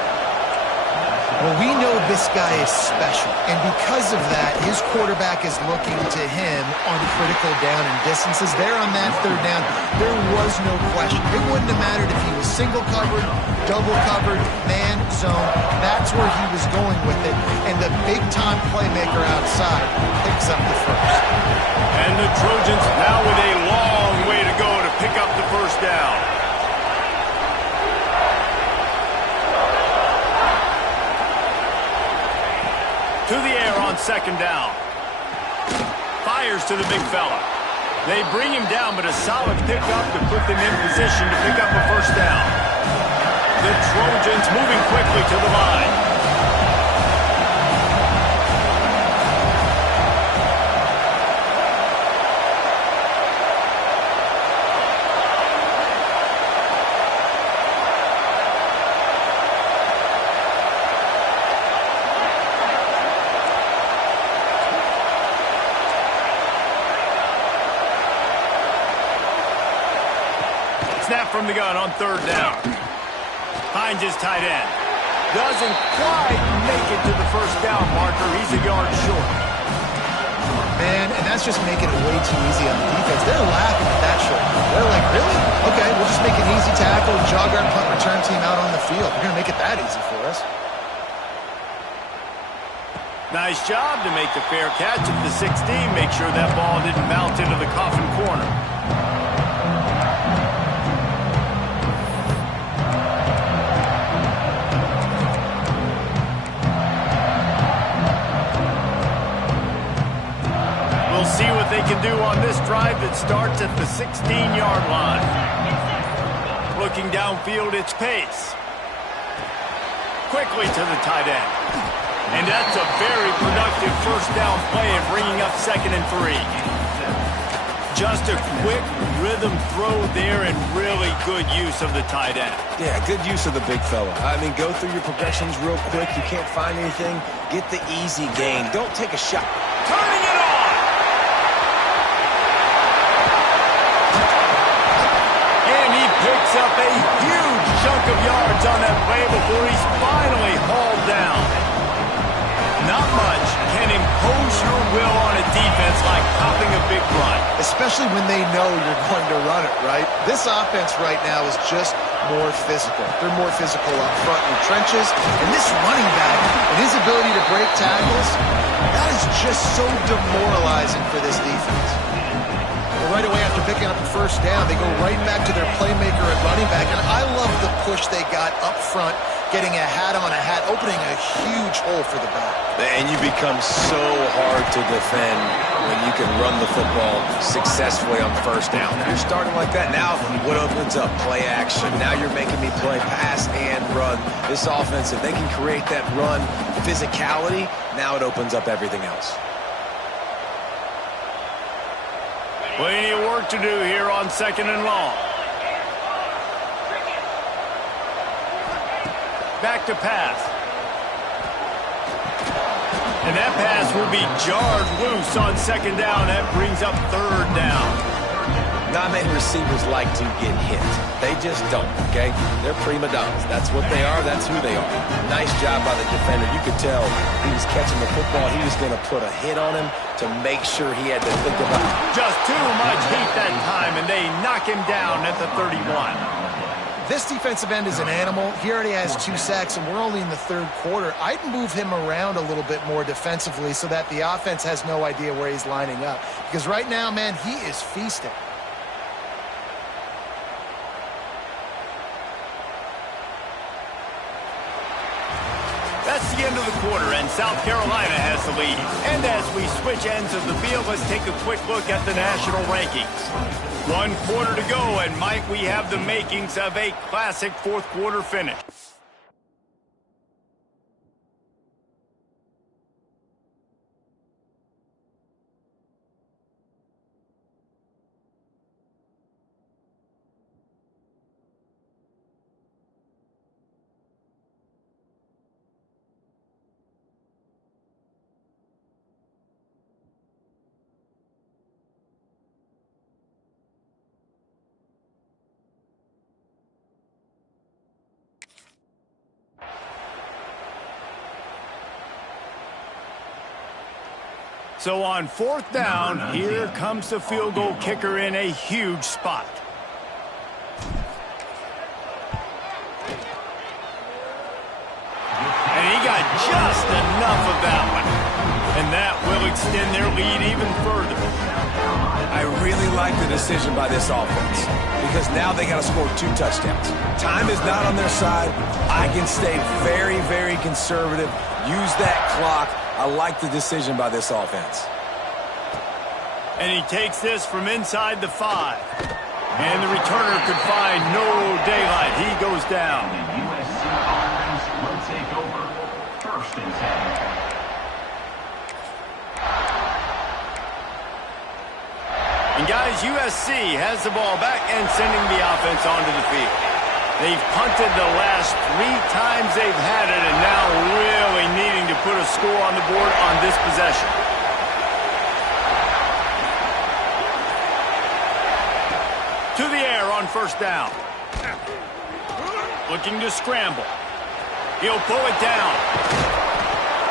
Well, we know this guy is special, and because of that, his quarterback is looking to him on critical down and distances. There on that 3rd down, there was no question. It wouldn't have mattered if he was single covered, double covered, man, zone. That's where he was going with it, and the big-time playmaker outside picks up the first. And the Trojans now with a long way to go to pick up the 1st down. To the air on 2nd down. Fires to the big fella. They bring him down, but a solid pickup to put them in position to pick up a 1st down. The Trojans moving quickly to the line. from the gun on third down. Finds his tight end. Doesn't quite make it to the first down marker. He's a yard short. Man, and that's just making it way too easy on the defense. They're laughing at that short. They're like, really? Okay, we'll just make an easy tackle and jog our punt return team out on the field. We're going to make it that easy for us. Nice job to make the fair catch at the 16. Make sure that ball didn't bounce into the coffin corner. We'll see what they can do on this drive that starts at the 16-yard line. Looking downfield, it's Pace. Quickly to the tight end. And that's a very productive first down play and bringing up 2nd and 3. Just a quick rhythm throw there and really good use of the tight end. Yeah, good use of the big fella. I mean, go through your progressions real quick. You can't find anything. Get the easy gain. Don't take a shot. Turning it on! And he picks up a huge chunk of yards on that play before he's finally hauled down. Not much can impose your will on a defense like popping a big run. Especially when they know you're going to run it, right? This offense right now is just more physical. They're more physical up front in the trenches. And this running back and his ability to break tackles, that is just so demoralizing for this defense. Well, right away after picking up the first down, they go right back to their playmaker at running back. And I love the push they got up front, getting a hat on a hat, opening a huge hole for the back. And you become so hard to defend when you can run the football successfully on first down. You're starting like that. Now what opens up? Play action. Now you're making me play pass and run. This offense, if they can create that run physicality, now it opens up everything else. Plenty of work to do here on 2nd and long. Back to pass. And that pass will be jarred loose on 2nd down. That brings up 3rd down. Not many receivers like to get hit. They just don't, okay? They're prima donnas. That's what they are. That's who they are. Nice job by the defender. You could tell he was catching the football. He was going to put a hit on him to make sure he had to think about it. Just too much heat that time, and they knock him down at the 31. This defensive end is an animal. He already has 2 sacks, and we're only in the 3rd quarter. I'd move him around a little bit more defensively so that the offense has no idea where he's lining up. Because right now, man, he is feasting. That's the end of the quarter, and South Carolina has the lead. And as we switch ends of the field, let's take a quick look at the national rankings. 1 quarter to go, and might we have the makings of a classic 4th quarter finish. So on 4th down, here comes the field goal kicker in a huge spot. And he got just enough of that one. And that will extend their lead even further. I really like the decision by this offense because now they got to score 2 touchdowns. Time is not on their side. I can stay very, very conservative, use that clock. I like the decision by this offense. And he takes this from inside the 5. And the returner could find no daylight. He goes down. The USC offense will take over. 1st and 10. And guys, USC has the ball back and sending the offense onto the field. They've punted the last 3 times they've had it, and now really needing to put a score on the board on this possession. To the air on 1st down. Looking to scramble. He'll pull it down.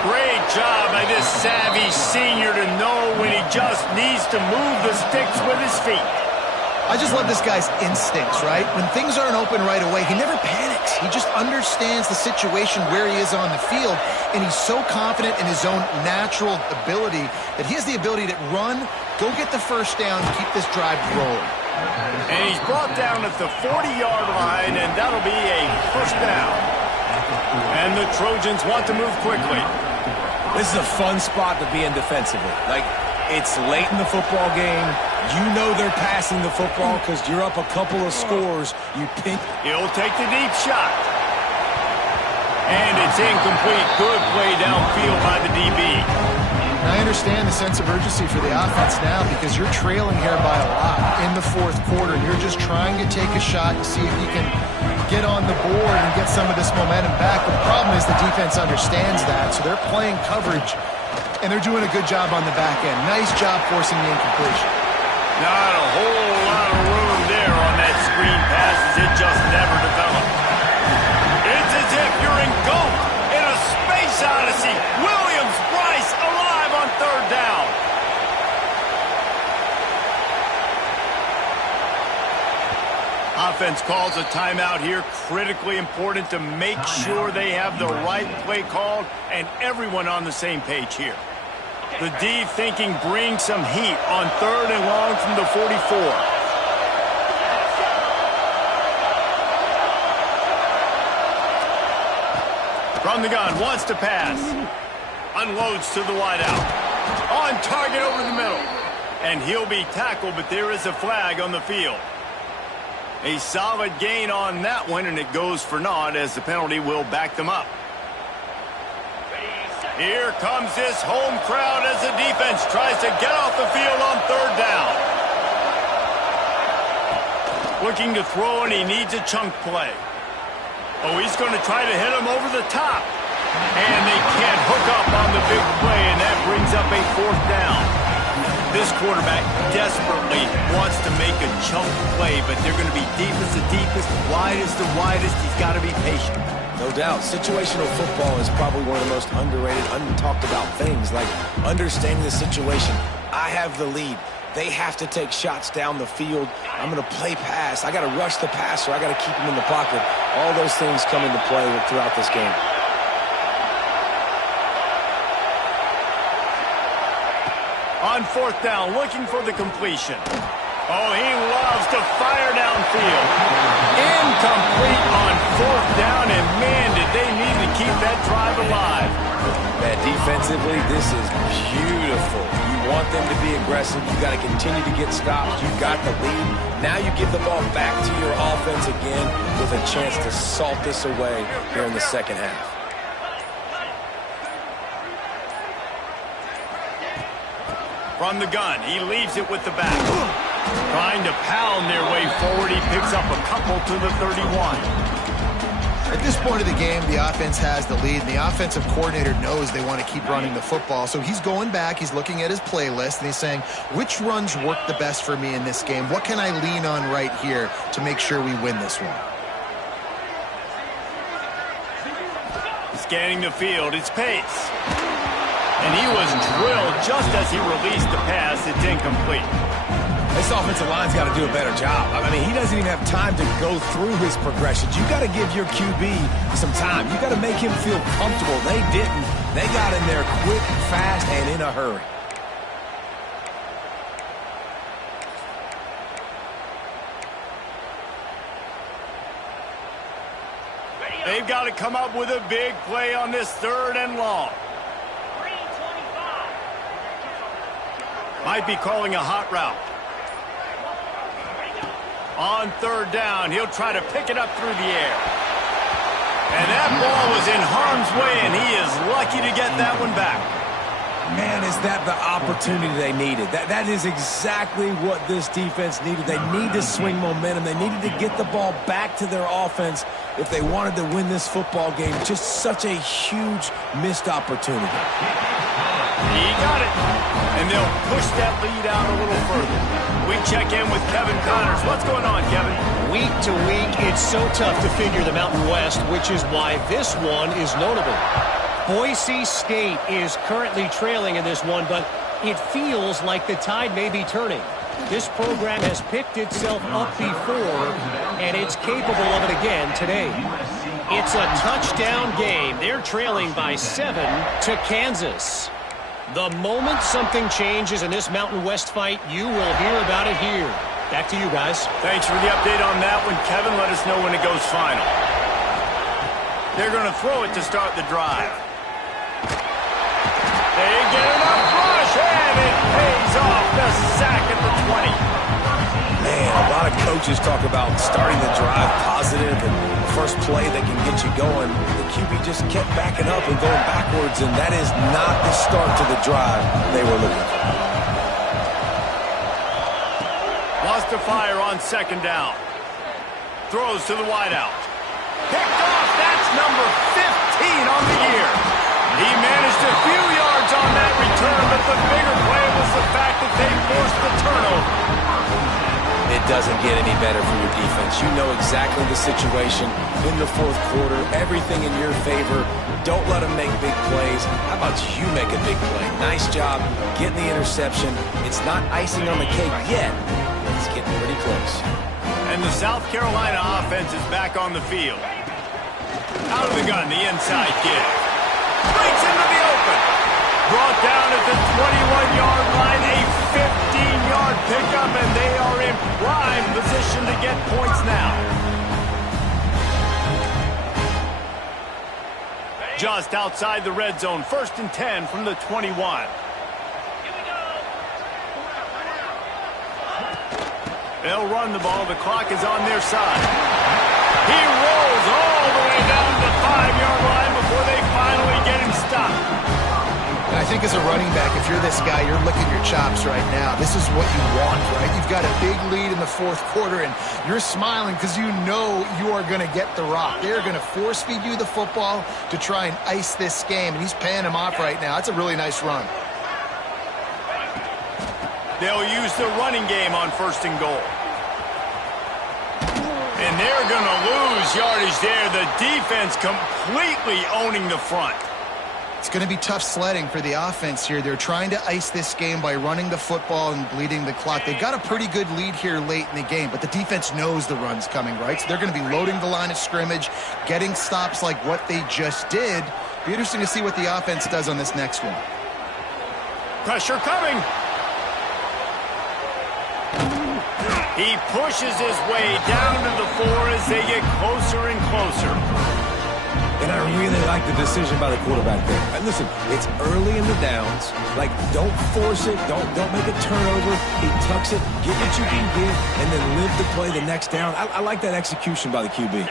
Great job by this savvy senior to know when he just needs to move the sticks with his feet. I just love this guy's instincts, right? When things aren't open right away, he never panics. He just understands the situation where he is on the field, and he's so confident in his own natural ability that he has the ability to run, go get the first down, keep this drive rolling. And he's brought down at the 40-yard line, and that'll be a first down. And the Trojans want to move quickly. This is a fun spot to be in defensively. Like, it's late in the football game. You know they're passing the football because you're up a couple of scores. You pick. He'll take the deep shot. And it's incomplete. Good play downfield by the DB. I understand the sense of urgency for the offense now because you're trailing here by a lot in the fourth quarter. And you're just trying to take a shot and see if you can get on the board and get some of this momentum back. But the problem is the defense understands that, so they're playing coverage, and they're doing a good job on the back end. Nice job forcing the incompletion. Not a whole lot of room there on that screen pass as it just never developed. It's as if you're engulfed in a space odyssey. Williams-Brice alive on third down. Offense calls a timeout here. Critically important to make sure they have the right play called and everyone on the same page here. The D thinking bring some heat on third and long from the 44. From the gun, wants to pass. Unloads to the wideout. On target over the middle. And he'll be tackled, but there is a flag on the field. A solid gain on that one, and it goes for naught as the penalty will back them up. Here comes this home crowd as the defense tries to get off the field on third down. Looking to throw, and he needs a chunk play. Oh, he's going to try to hit him over the top. And they can't hook up on the big play, and that brings up a fourth down. This quarterback desperately wants to make a chunk play, but they're going to be deep as the deepest, wide as the widest. He's got to be patient. No doubt. Situational football is probably one of the most underrated, untalked about things, like understanding the situation. I have the lead. They have to take shots down the field. I'm going to play pass. I got to rush the passer. I got to keep him in the pocket. All those things come into play throughout this game. On fourth down, looking for the completion. Oh, he loves to fire downfield. Incomplete on fourth down, and man, did they need to keep that drive alive. Man, defensively, this is beautiful. You want them to be aggressive. You got to continue to get stops. You got the lead. Now you give the ball back to your offense again with a chance to salt this away here in the second half. From the gun, he leaves it with the back. Trying to pound their way forward, he picks up a couple to the 31. At this point of the game, the offense has the lead, and the offensive coordinator knows they want to keep running the football. So he's going back, he's looking at his playlist, and he's saying, which runs work the best for me in this game? What can I lean on right here to make sure we win this one? Scanning the field, it's Pace. And he was drilled just as he released the pass. It's incomplete. This offensive line's got to do a better job. I mean, he doesn't even have time to go through his progressions. You got to give your QB some time. You got to make him feel comfortable. They didn't. They got in there quick, fast, and in a hurry. They've got to come up with a big play on this third and long. Might be calling a hot route. On third down, he'll try to pick it up through the air. And that ball was in harm's way, and he is lucky to get that one back. Man, is that the opportunity they needed? That is exactly what this defense needed. They need to swing momentum. They needed to get the ball back to their offense if they wanted to win this football game. Just such a huge missed opportunity. He got it. And they'll push that lead out a little further. We check in with Kevin Connors. What's going on, Kevin? Week to week, it's so tough to figure the Mountain West, which is why this one is notable. Boise State is currently trailing in this one, but it feels like the tide may be turning. This program has picked itself up before, and it's capable of it again today. It's a touchdown game. They're trailing by 7 to Kansas. The moment something changes in this Mountain West fight, you will hear about it here. Back to you guys. Thanks for the update on that one, Kevin. Let us know when it goes final. They're going to throw it to start the drive. They get enough rush, and it pays off. The sack at the 20. Man, a lot of coaches talk about starting the drive positive and first play that can get you going. The QB just kept backing up and going backwards, and that is not the start to the drive they were looking for. Lost a fire on second down. Throws to the wideout. Picked off. That's number 15 on the year. He managed a few yards on that return, but the bigger play was the fact that they forced the turnover. It doesn't get any better for your defense. You know exactly the situation in the fourth quarter. Everything in your favor. Don't let them make big plays. How about you make a big play? Nice job getting the interception. It's not icing on the cake yet. It's getting pretty close. And the South Carolina offense is back on the field. Out of the gun, the inside give. Breaks into the open. Brought down at the 21-yard line. A 15-yard pickup, and they are in prime position to get points now. Just outside the red zone. 1st and 10 from the 21. They'll run the ball. The clock is on their side. He rolls all the way down to the 5-yard line before they finally get him stopped. And I think as a running back, if you're this guy, you're licking your chops right now. This is what you want, right? You've got a big lead in the fourth quarter, and you're smiling because you know you are going to get the rock. They're going to force feed you the football to try and ice this game, and he's paying him off right now. That's a really nice run. They'll use the running game on 1st and goal. And they're going to lose yardage there. The defense completely owning the front. It's going to be tough sledding for the offense here. They're trying to ice this game by running the football and bleeding the clock. They've got a pretty good lead here late in the game, but the defense knows the run's coming, right? So they're going to be loading the line of scrimmage, getting stops like what they just did. Be interesting to see what the offense does on this next one. Pressure coming. He pushes his way down to the 4 as they get closer and closer. And I really like the decision by the quarterback there. And listen, it's early in the downs. Like, don't force it. Don't make a turnover. He tucks it, get what you can get, and then live the play the next down. I like that execution by the QB.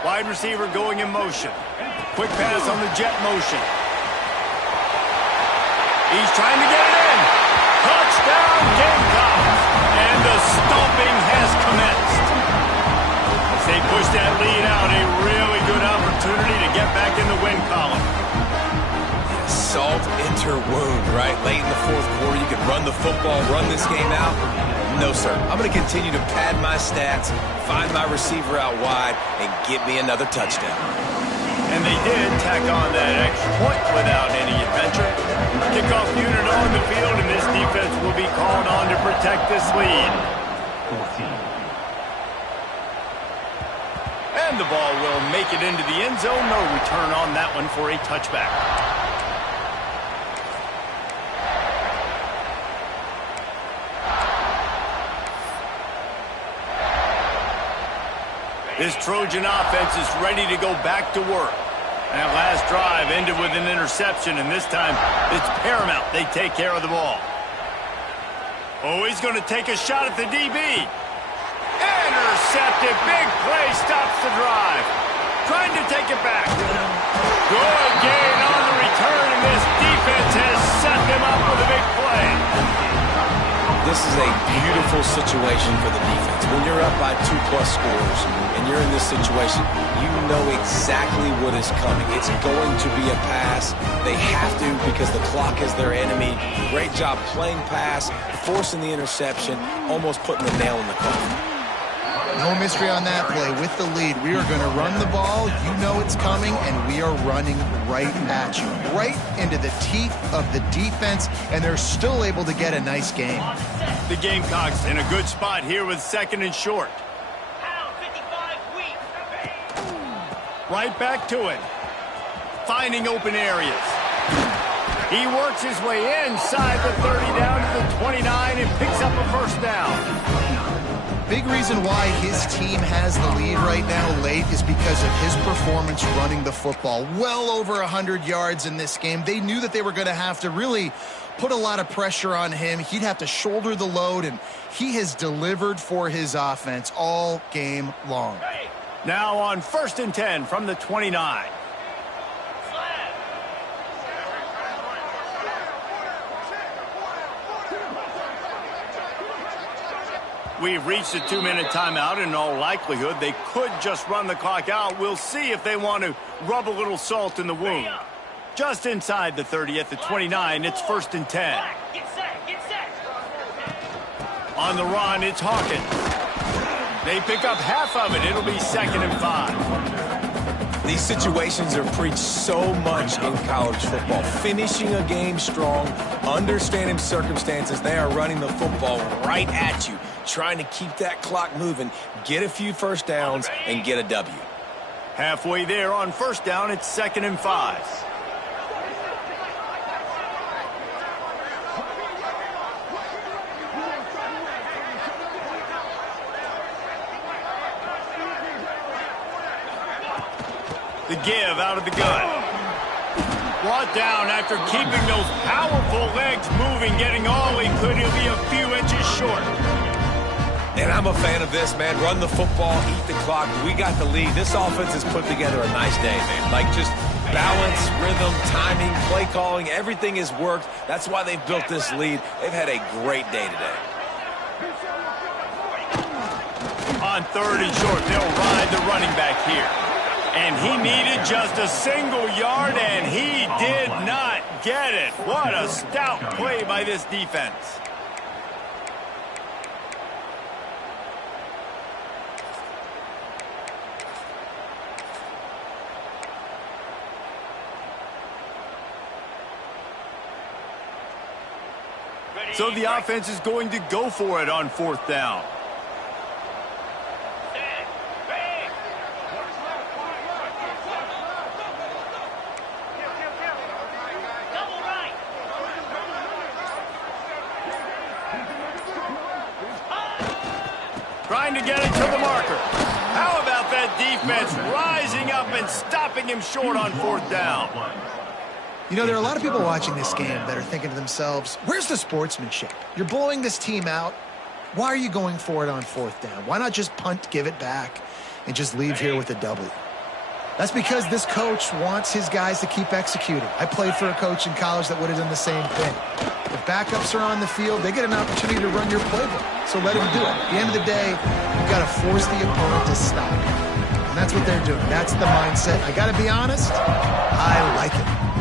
Wide receiver going in motion. Quick pass on the jet motion. He's trying to get it in. Touchdown, Gamecocks. And the stomping has commenced. As they push that lead out, a really good opportunity to get back in the win column. Salt enter wound, right? Late in the fourth quarter, you can run the football, run this game out. No, sir. I'm going to continue to pad my stats, find my receiver out wide, and get me another touchdown. And they did tack on that extra point without any adventure. Kickoff unit on the field, and this defense will be called on to protect this lead. And the ball will make it into the end zone. No return on that one for a touchback. This Trojan offense is ready to go back to work. That last drive ended with an interception, and this time it's paramount they take care of the ball. Oh, he's going to take a shot at the DB. Intercepted. Big play stops the drive. Trying to take it back. Good gain on the return, and this defense has set them up with a big play. This is a beautiful situation for the defense. When you're up by 2+ scores and you're in this situation, you know exactly what is coming. It's going to be a pass. They have to because the clock is their enemy. Great job playing pass, forcing the interception, almost putting the nail in the coffin. No mystery on that play. With the lead, we are going to run the ball. You know it's coming, and we are running right at you, right into the teeth of the defense, and they're still able to get a nice game. The Gamecocks in a good spot here with 2nd and short. Pound 55 weak. Right back to it. Finding open areas. He works his way inside the 30 down to the 29 and picks up a first down. Big reason why his team has the lead right now late is because of his performance running the football. Well over 100 yards in this game. They knew that they were going to have to really put a lot of pressure on him. He'd have to shoulder the load, and he has delivered for his offense all game long. Now on 1st and 10 from the 29. We've reached a 2-minute timeout. In all likelihood, they could just run the clock out. We'll see if they want to rub a little salt in the wound. Just inside the 30 at the 29, it's 1st and 10. Get set, get set. On the run, it's Hawkins. They pick up half of it. It'll be 2nd and 5. These situations are preached so much in college football. Finishing a game strong, understanding circumstances. They are running the football right at you, trying to keep that clock moving, get a few first downs, and get a W. Halfway there on 1st down, it's 2nd and 5. The give out of the gun. Brought down after keeping those powerful legs moving, getting all he could. He'll be a few inches short. And I'm a fan of this, man. Run the football, eat the clock. We got the lead. This offense has put together a nice day, man. Like just balance, rhythm, timing, play calling, everything has worked. That's why they've built this lead. They've had a great day today. On 3rd and short, they'll ride the running back here. And he needed just a single yard, and he did not get it. What a stout play by this defense. So the offense is going to go for it on 4th down. Trying to get it to the marker. How about that defense rising up and stopping him short on 4th down? You know, there are a lot of people watching this game that are thinking to themselves, where's the sportsmanship? You're blowing this team out. Why are you going for it on 4th down? Why not just punt, give it back, and just leave here with a W? That's because this coach wants his guys to keep executing. I played for a coach in college that would have done the same thing. If backups are on the field, they get an opportunity to run your playbook. So let them do it. At the end of the day, you've got to force the opponent to stop. And that's what they're doing. That's the mindset. I got to be honest, I like it.